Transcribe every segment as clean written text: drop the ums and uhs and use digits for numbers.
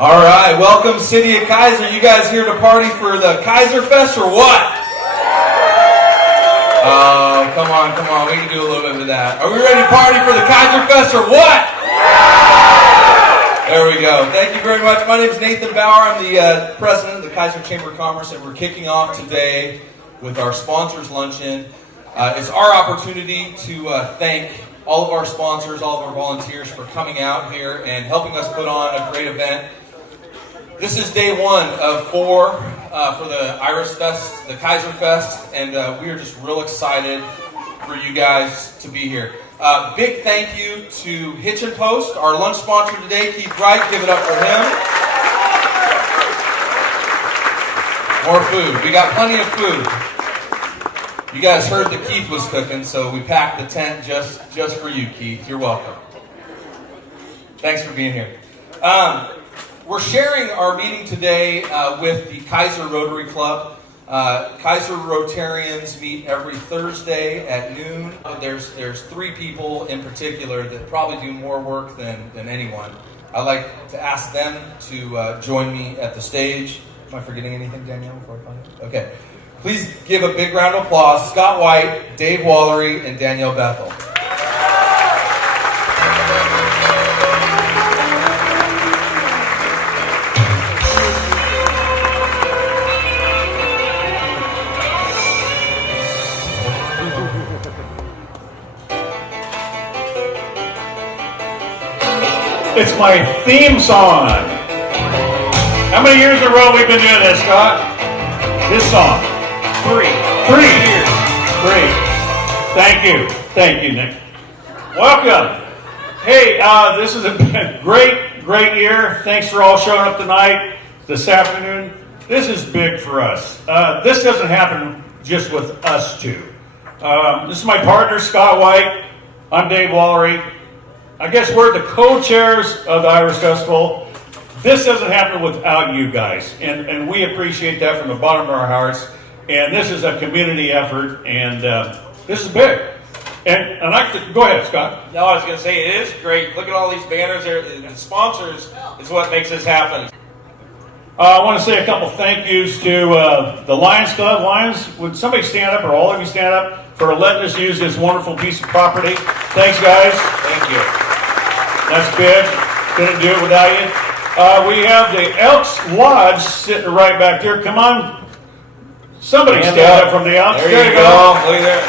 All right, welcome City of Keizer. You guys here to party for the Keizer Fest or what? Oh, come on. We can do a little bit of that. Are we ready to party for the Keizer Fest or what? There we go. Thank you very much. My name is Nathan Bauer. I'm the president of the Keizer Chamber of Commerce, and we're kicking off today with our sponsors luncheon. It's our opportunity to thank all of our sponsors, all of our volunteers for coming out here and helping us put on a great event. This is day one of 4 for the Iris Fest, the Keizer Fest, and we are just real excited for you guys to be here. Big thank you to Hitch and Post, our lunch sponsor today, Keith Wright. Give it up for him. More food. We got plenty of food. You guys heard that Keith was cooking, so we packed the tent just for you, Keith. You're welcome. Thanks for being here. We're sharing our meeting today with the Keizer Rotary Club. Keizer Rotarians meet every Thursday at noon. There's 3 people in particular that probably do more work than anyone. I'd like to ask them to join me at the stage. Am I forgetting anything, Danielle, before I find it? Okay. Please give a big round of applause. Scott White, Dave Wallery, and Danielle Bethel. It's my theme song. How many years in a row we've been doing this, Scott? This song. 3 years. 3. Thank you, Nick. Welcome. Hey, this has been a great year. Thanks for all showing up tonight, this afternoon. This is big for us. This doesn't happen just with us two. This is my partner, Scott White. I'm Dave Wallery. I guess we're the co-chairs of the Irish Festival. This doesn't happen without you guys, and we appreciate that from the bottom of our hearts. And this is a community effort, and this is big. And I could, go ahead, Scott. No, I was going to say, it is great. Look at all these banners there. And sponsors is what makes this happen. I want to say a couple thank yous to the Lions Club. Lions, would somebody stand up, or all of you stand up, for letting us use this wonderful piece of property. Thanks, guys. Thank you. That's big. Couldn't do it without you. We have the Elks Lodge sitting right back there. Come on. Somebody stand up from the Elks. There you go. Look at that.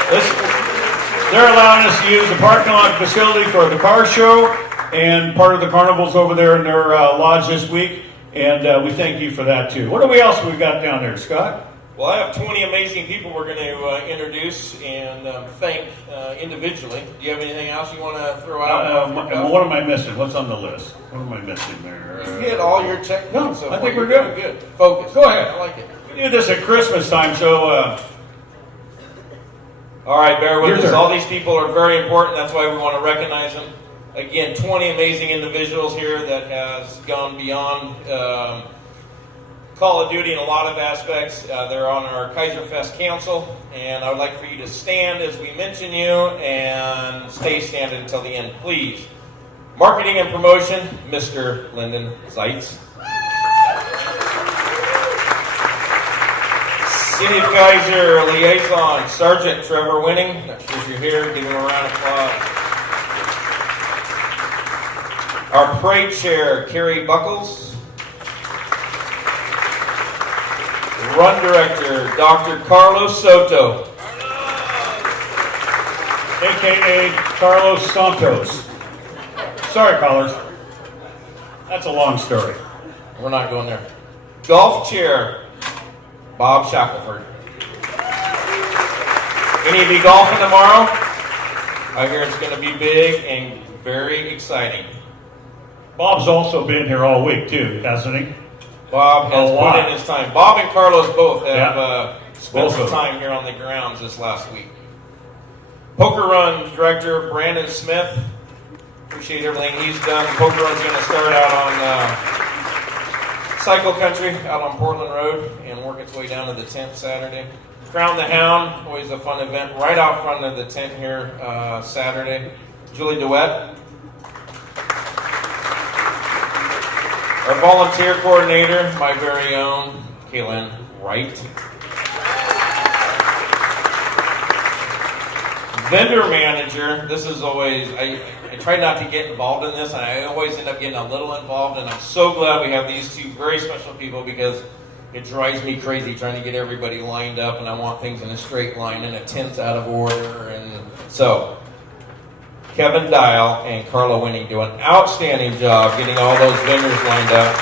They're allowing us to use the parking lot facility for the car show and part of the carnival's over there in their lodge this week. And we thank you for that, too. What else we got down there, Scott? Well, I have 20 amazing people we're going to introduce and thank individually. Do you have anything else you want to throw out? What am I missing? What's on the list? What am I missing there? You hit all your check. No, so I think we're we're good. Focus. Go ahead. I like it. We do this at Christmas time, so... All right, bear with Your us. turn. All these people are very important. That's why we want to recognize them. Again, 20 amazing individuals here that has gone beyond Call of Duty in a lot of aspects. They're on our Keizer Fest Council, and I would like for you to stand as we mention you and stay standing until the end, please. Marketing and Promotion, Mr. Lyndon Zeitz. City of Keizer Liaison, Sergeant Trevor Winning. Not sure if you're here, give him a round of applause. Our Parade Chair, Carrie Buckles. Run Director, Dr. Carlos Soto. A.K.A. Carlos Santos. Sorry, callers. That's a long story. We're not going there. Golf Chair, Bob Shackelford. Any of you golfing tomorrow? I hear it's going to be big and very exciting. Bob's also been here all week, too, hasn't he? Bob has put in his time. Bob and Carlos both have spent Both some of them. time here on the grounds this last week. Poker Run Director Brandon Smith. Appreciate everything he's done. Poker Run's going to start out on Cycle Country out on Portland Road and work its way down to the tent Saturday. Crown the Hound, always a fun event right out front of the tent here Saturday. Julie DeWett. Our volunteer coordinator, my very own, Kaylin Wright. Vendor manager, this is always, I try not to get involved in this, and I always end up getting a little involved, and I'm so glad we have these two very special people because it drives me crazy trying to get everybody lined up, and I want things in a straight line, and a tent's out of order, and so Kevin Dial and Carla Winning do an outstanding job getting all those vendors lined up.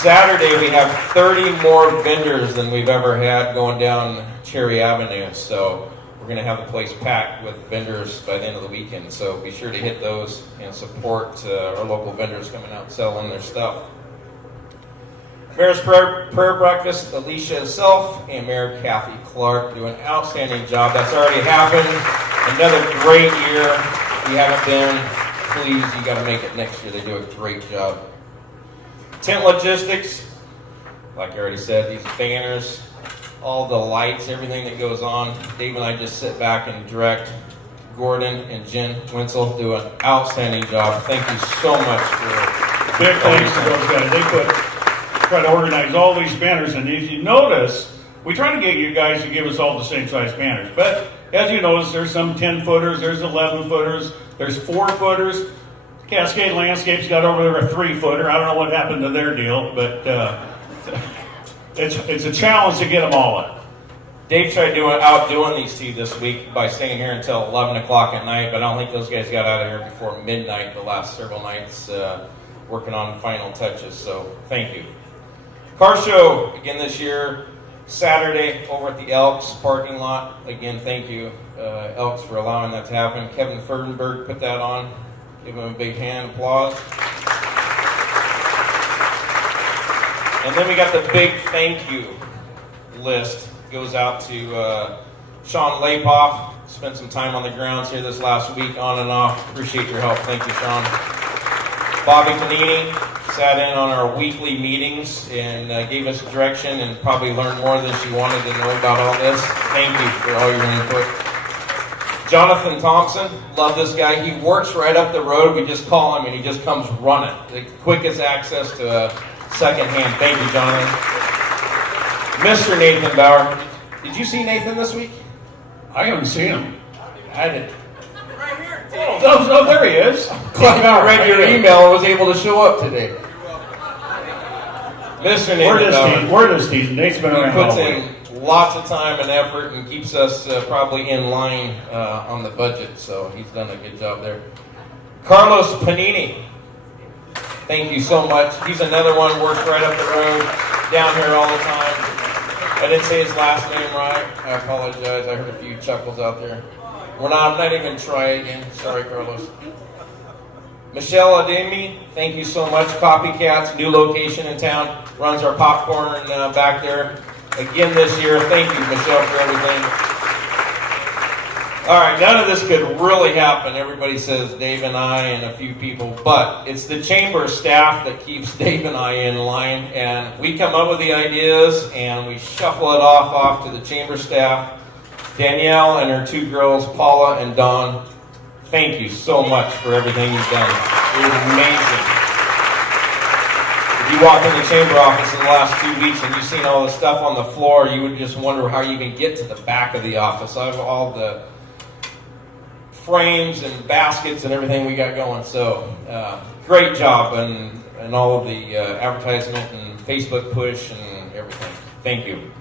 Saturday we have 30 more vendors than we've ever had going down Cherry Avenue, so we're going to have the place packed with vendors by the end of the weekend, so be sure to hit those and support our local vendors coming out selling their stuff. Mayor's prayer breakfast, Alicia herself and Mayor Kathy Clark do an outstanding job. That's already happened. Another great year. If you haven't been, please, you got to make it next year. They do a great job. Tent logistics, like I already said, these banners, all the lights, everything that goes on. Dave and I just sit back and direct. Gordon and Jen Wenzel do an outstanding job. Thank you so much for big thanks to those guys. They try to organize all these banners, and as you notice, we try to get you guys to give us all the same size banners. But as you notice, there's some 10-footers, there's 11-footers, there's 4-footers. Cascade Landscapes got over there a 3-footer. I don't know what happened to their deal, but it's a challenge to get them all in. Dave tried outdoing these two this week by staying here until 11 o'clock at night, but I don't think those guys got out of here before midnight the last several nights working on final touches, so thank you. Car show again this year, Saturday over at the Elks parking lot. Again, thank you, Elks, for allowing that to happen. Kevin Furdenberg put that on. Give him a big hand applause. And then we got the big thank you list. Goes out to Sean Lapoff. Spent some time on the grounds here this last week, on and off. Appreciate your help. Thank you, Sean. Bobby Panini sat in on our weekly meetings and gave us direction and probably learned more than she wanted to know about all this. Thank you for all your input. Jonathan Thompson, love this guy. He works right up the road. We just call him and he just comes running. The quickest access to a second hand. Thank you, Jonathan. Mr. Nathan Bauer. Did you see Nathan this week? I haven't seen him. I did. Oh, there he is. Glad I read your email and was able to show up today. Mr. Nathan Bauer. Where does Steve? Nate's been around. He puts in lots of time and effort and keeps us probably in line on the budget, so he's done a good job there. Carlos Panini. Thank you so much. He's another one, works right up the road, down here all the time. I didn't say his last name right. I apologize. I heard a few chuckles out there. I'm not even trying again. Sorry, Carlos. Michelle Ademi, thank you so much. Copycats, new location in town. Runs our popcorn back there. Again this year. Thank you, Michelle, for everything. All right, none of this could really happen. Everybody says Dave and I and a few people, but it's the chamber staff that keeps Dave and I in line, and we come up with the ideas and we shuffle it off to the chamber staff. Danielle and her two girls, Paula and Dawn, thank you so much for everything you've done. It was amazing. If you walk in the chamber office in the last 2 weeks and you've seen all the stuff on the floor, you would just wonder how you can get to the back of the office. I have all the frames and baskets and everything we got going. So great job and all of the advertisement and Facebook push and everything. Thank you.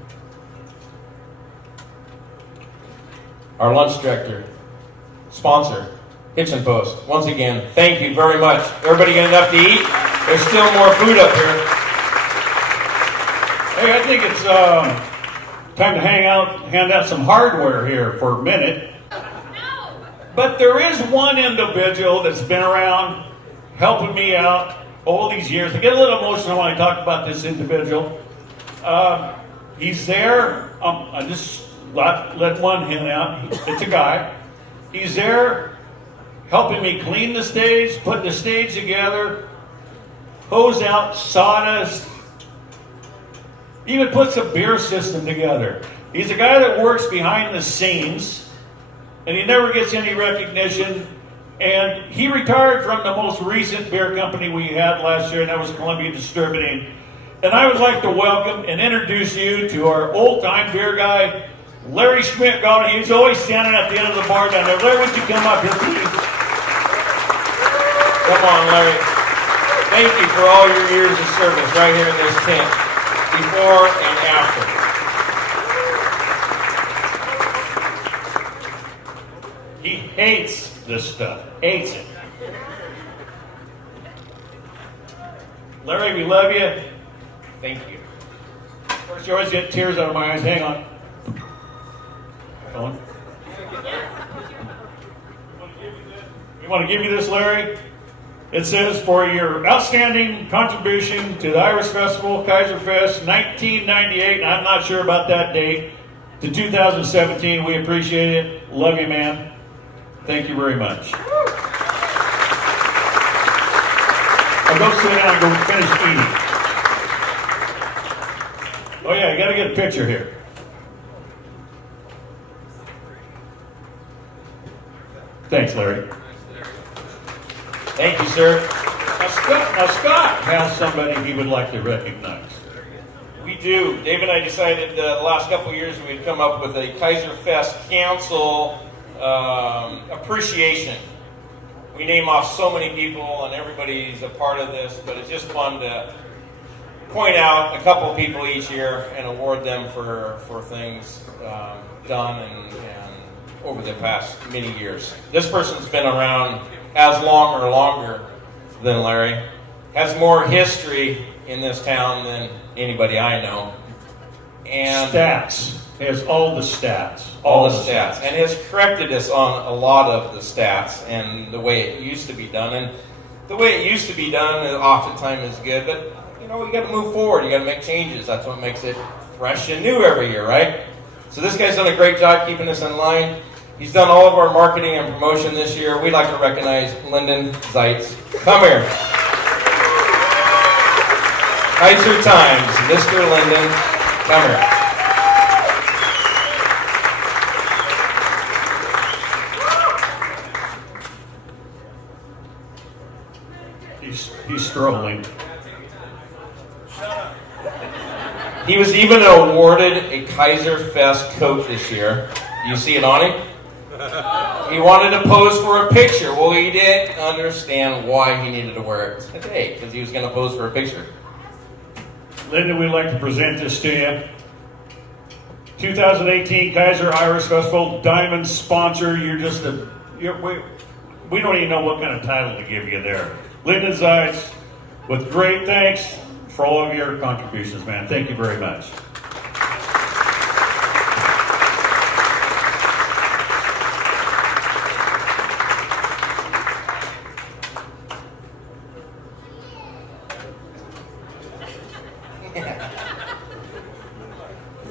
Our lunch director, sponsor, Kitchen Post. Once again, thank you very much. Everybody get enough to eat? There's still more food up here. Hey, I think it's time to hand out some hardware here for a minute. But there is one individual that's been around helping me out all these years. I get a little emotional when I talk about this individual. He's there. I just let one hint out. It's a guy. He's there helping me clean the stage, put the stage together, hose out sawdust, even puts a beer system together. He's a guy that works behind the scenes, and he never gets any recognition, And he retired from the most recent beer company we had last year, and that was Columbia Distributing. And I would like to welcome and introduce you to our old-time beer guy, Larry Schmidt. He's always standing at the end of the bar down there. Larry, would you come up here, please? Come on, Larry. Thank you for all your years of service right here in this tent, before and after. He hates this stuff. Hates it. Larry, we love you. Thank you. First, you always get tears out of my eyes. Hang on. Ellen? We want to give you this, Larry. It says, for your outstanding contribution to the Irish Festival, Keizerfest 1998, and I'm not sure about that date, to 2017. We appreciate it. Love you, man. Thank you very much. I'll go sit down and go finish eating. Oh yeah, you got to get a picture here. Thanks, Larry. Thank you, sir. Now Scott has somebody he would like to recognize. We do. Dave and I decided the last couple of years we'd come up with a Keizerfest Council appreciation. We name off so many people and everybody's a part of this, but it's just fun to point out a couple of people each year and award them for things done and over the past many years. This person's been around as long or longer than Larry, has more history in this town than anybody I know. And Stats. Has all the stats. All the stats. And has corrected us on a lot of the stats and the way it used to be done. And the way it used to be done oftentimes is good, but you know, you got to move forward. You got to make changes. That's what makes it fresh and new every year, right? So this guy's done a great job keeping us in line. He's done all of our marketing and promotion this year. We'd like to recognize Lyndon Zeitz. Come here. Kaiser Times, Mr. Lyndon. Come here. He's strolling. He was even awarded a Keizerfest coat this year. Do you see it on him? He wanted to pose for a picture. Well, he didn't understand why he needed to wear it today, because he was going to pose for a picture. Linda, we'd like to present this to you. 2018 Kaiser Irish Festival Diamond sponsor. We don't even know what kind of title to give you there. Lyndon Zeitz, with great thanks for all of your contributions, man. Thank you very much.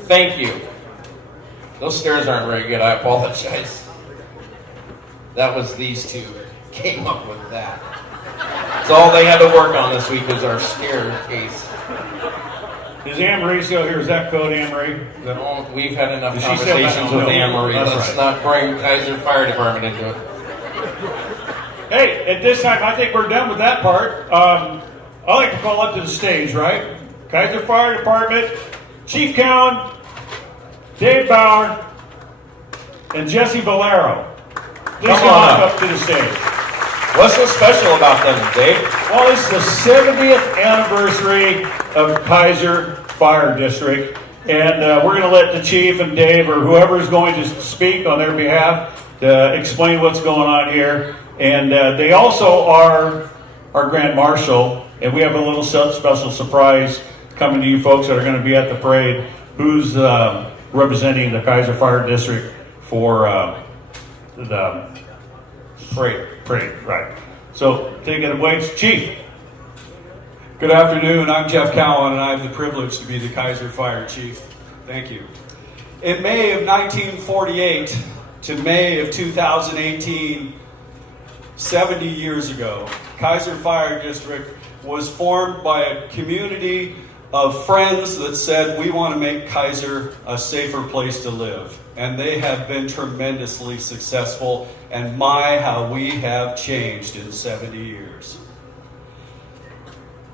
Thank you. Those stairs aren't very good. I apologize. That was these two came up with that. That's all they had to work on this week was our staircase. Is Anne-Marie still here? Is that code, Anne-Marie? We've had enough conversations with Anne-Marie. Let's not bring Kaiser Fire Department into it. Hey, at this time, I think we're done with that part. I'd like to call up to the stage, right? Kaiser Fire Department, Chief Cowan, Dave Bauer, and Jesse Valero. Please come on up to the stage. What's so special about them, Dave? Well, it's the 70th anniversary of Kaiser Fire District, and we're going to let the chief and Dave or whoever is going to speak on their behalf to explain what's going on here. And they also are our Grand Marshal, and we have a little special surprise coming to you folks that are going to be at the parade. Who's representing the Kaiser Fire District for the parade, right. So take it away, Chief. Good afternoon. I'm Jeff Cowan, and I have the privilege to be the Kaiser Fire Chief. Thank you. In May of 1948 to May of 2018, 70 years ago, Kaiser Fire District was formed by a community of friends that said, we want to make Keizer a safer place to live. And they have been tremendously successful, and my, how we have changed in 70 years.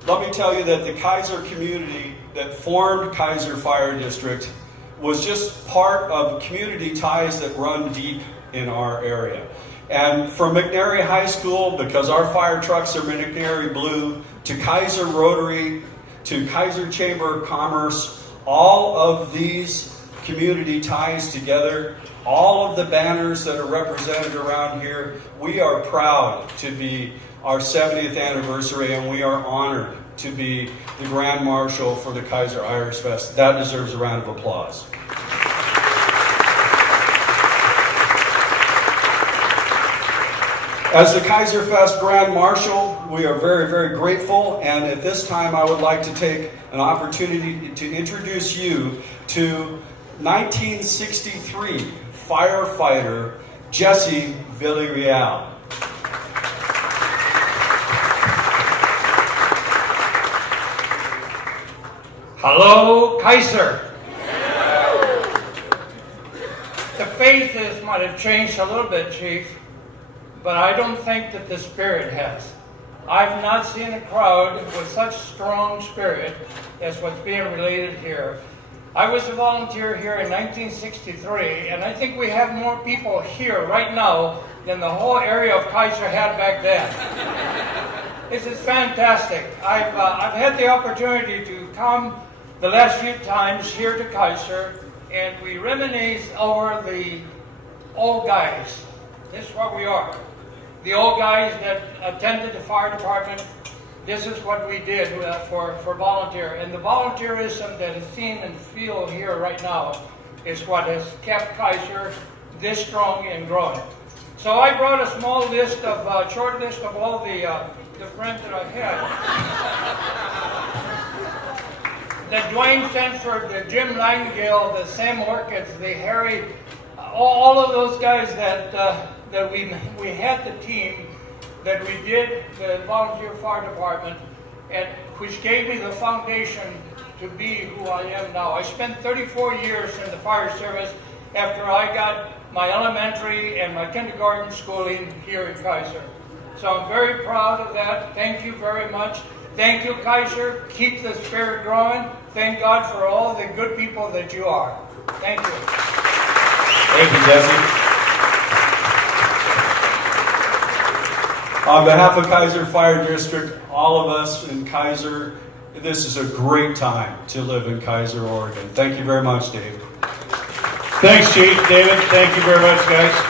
Let me tell you that the Keizer community that formed Keizer Fire District was just part of community ties that run deep in our area. And from McNary High School, because our fire trucks are McNary Blue, to Keizer Rotary, to Keizer Chamber of Commerce, all of these community ties together, all of the banners that are represented around here, we are proud to be our 70th anniversary, and we are honored to be the Grand Marshal for the Keizer Irish Fest. That deserves a round of applause. As the Keizer Fest Grand Marshal, we are very, very grateful, and at this time I would like to take an opportunity to introduce you to 1963 firefighter Jesse Villarreal. Hello, Keizer. The faces might have changed a little bit, Chief, but I don't think that the spirit has. I've not seen a crowd with such strong spirit as what's being related here. I was a volunteer here in 1963, and I think we have more people here right now than the whole area of Keizer had back then. This is fantastic. I've had the opportunity to come the last few times here to Keizer, and we reminisce over the old guys. This is what we are. The old guys that attended the fire department, this is what we did for volunteer. And the volunteerism that is seen and feel here right now is what has kept Keizer this strong and growing. So I brought a small list of, short list of all the friends that I had. The Dwayne Senford, the Jim Langdale, the Sam Orchids, the Harry, all of those guys that we had the team that we did the volunteer fire department, and which gave me the foundation to be who I am now. I spent 34 years in the fire service after I got my elementary and my kindergarten schooling here in Keizer. So I'm very proud of that. Thank you very much. Thank you, Keizer. Keep the spirit growing. Thank God for all the good people that you are. Thank you. Thank you, Jesse. On behalf of Keizer Fire District, all of us in Keizer, this is a great time to live in Keizer, Oregon. Thank you very much, Dave. Thanks, Chief. David, thank you very much, guys.